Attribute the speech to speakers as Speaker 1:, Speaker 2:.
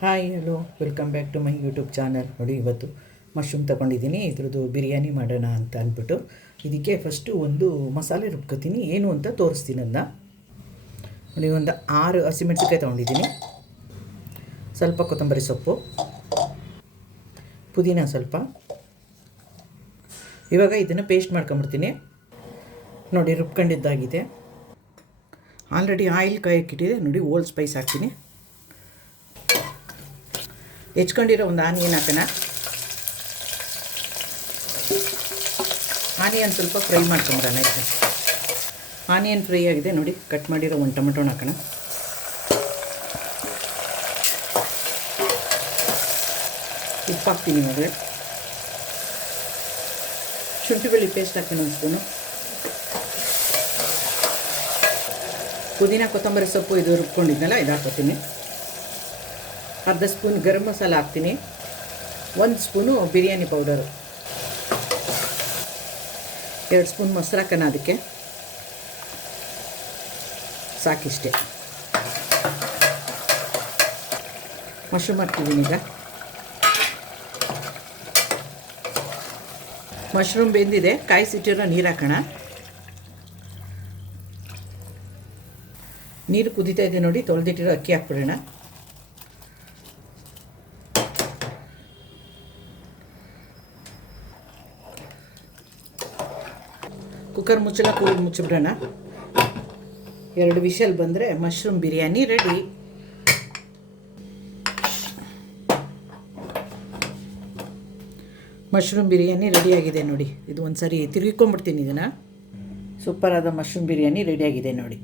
Speaker 1: Hi hello welcome back to my YouTube channel ನೋಡಿ, ಇವತ್ತು mushroom ತಗೊಂಡಿದ್ದೀನಿ. ಇದ್ರದ್ದು ಬಿರಿಯಾನಿ ಮಾಡೋಣ ಅಂತ ಅಂದ್ಬಿಟ್ಟು ಇದಕ್ಕೆ ಫಸ್ಟು ಒಂದು ಮಸಾಲೆ ರುಬ್ಕೋತೀನಿ. ಏನು ಅಂತ ತೋರಿಸ್ತೀನಿ ಅದನ್ನ ನೋಡಿ, ಒಂದು ಆರು ಹಸಿಮೆಣಸಿನ್ಕಾಯಿ ತೊಗೊಂಡಿದ್ದೀನಿ. ಸ್ವಲ್ಪ ಕೊತ್ತಂಬರಿ ಸೊಪ್ಪು. ಪುದೀನ ಸ್ವಲ್ಪ. ಇವಾಗ ಇದನ್ನು ಪೇಸ್ಟ್ ಮಾಡ್ಕೊಂಬಿಡ್ತೀನಿ ನೋಡಿ, ರುಬ್ಕೊಂಡಿದ್ದಾಗಿದೆ. ಆಲ್ರೆಡಿ ಆಯಿಲ್ ಕಾಯಕ್ಕಿಟ್ಟಿದೆ ನೋಡಿ ಓಲ್ಡ್ ಸ್ಪೈಸ್ ಹಾಕ್ತೀನಿ. ಹೆಚ್ಕೊಂಡಿರೋ ಒಂದು ಆನಿಯನ್ ಹಾಕೋಣ? ಆನಿಯನ್ ಸ್ವಲ್ಪ ಫ್ರೈ ಮಾಡ್ಕೊಂಬಿಡೋಣ ಇದು ಆನಿಯನ್ ಫ್ರೈ ಆಗಿದೆ ನೋಡಿ, ಕಟ್ ಮಾಡಿರೋ ಒಂದು ಟೊಮೆಟೊನ ಹಾಕೋಣ. ಉಪ್ಪು ಹಾಕ್ತೀನಿ ಇವಾಗ ಶುಂಠಿ ಬೆಳ್ಳಿ ಪೇಸ್ಟ್ ಹಾಕೋಣ ಒಂದು ಸ್ಪೂನು ಪುದೀನ ಕೊತ್ತಂಬರಿ ಸೊಪ್ಪು ಇದು ರುಬ್ಕೊಂಡಿದ್ನಲ್ಲ ಇದು ಹಾಕೋತೀನಿ ಅರ್ಧ ಸ್ಪೂನ್ ಗರಂ ಮಸಾಲ ಹಾಕ್ತೀನಿ. ಒಂದು ಸ್ಪೂನು ಬಿರಿಯಾನಿ ಪೌಡರು. ಎರಡು ಸ್ಪೂನ್ ಮೊಸರು ಹಾಕೋಣ ಅದಕ್ಕೆ. ಸಾಕಿಷ್ಟೆ. ಮಶ್ರೂಮ್ ಹಾಕ್ತಿದ್ದೀನಿ ಈಗ. ಮಶ್ರೂಮ್ ಬೆಂದಿದೆ. ಕಾಯಿಸಿಟ್ಟಿರೋ ನೀರು ಹಾಕೋಣ. ನೀರು ಕುದಿತಾ ಇದೆ ನೋಡಿ, ತೊಳೆದಿಟ್ಟಿರೋ ಅಕ್ಕಿ ಹಾಕ್ಬಿಡೋಣ. ಕುಕ್ಕರ್ ಮುಚ್ಚಲ ಕೂಗಿ ಮುಚ್ಚಿಬಿಡೋಣ. ಎರಡು ವಿಷಲ್ ಬಂದರೆ mushroom biryani ready. Mushroom biryani ರೆಡಿಯಾಗಿದೆ ನೋಡಿ. ಇದು ಒಂದು ಸರಿ ತಿರುಗಿಕೊಂಡ್ಬಿಡ್ತೀನಿ ಇದನ್ನು. ಸೂಪರಾದ ಮಶ್ರೂಮ್ ಬಿರಿಯಾನಿ ರೆಡಿಯಾಗಿದೆ ನೋಡಿ.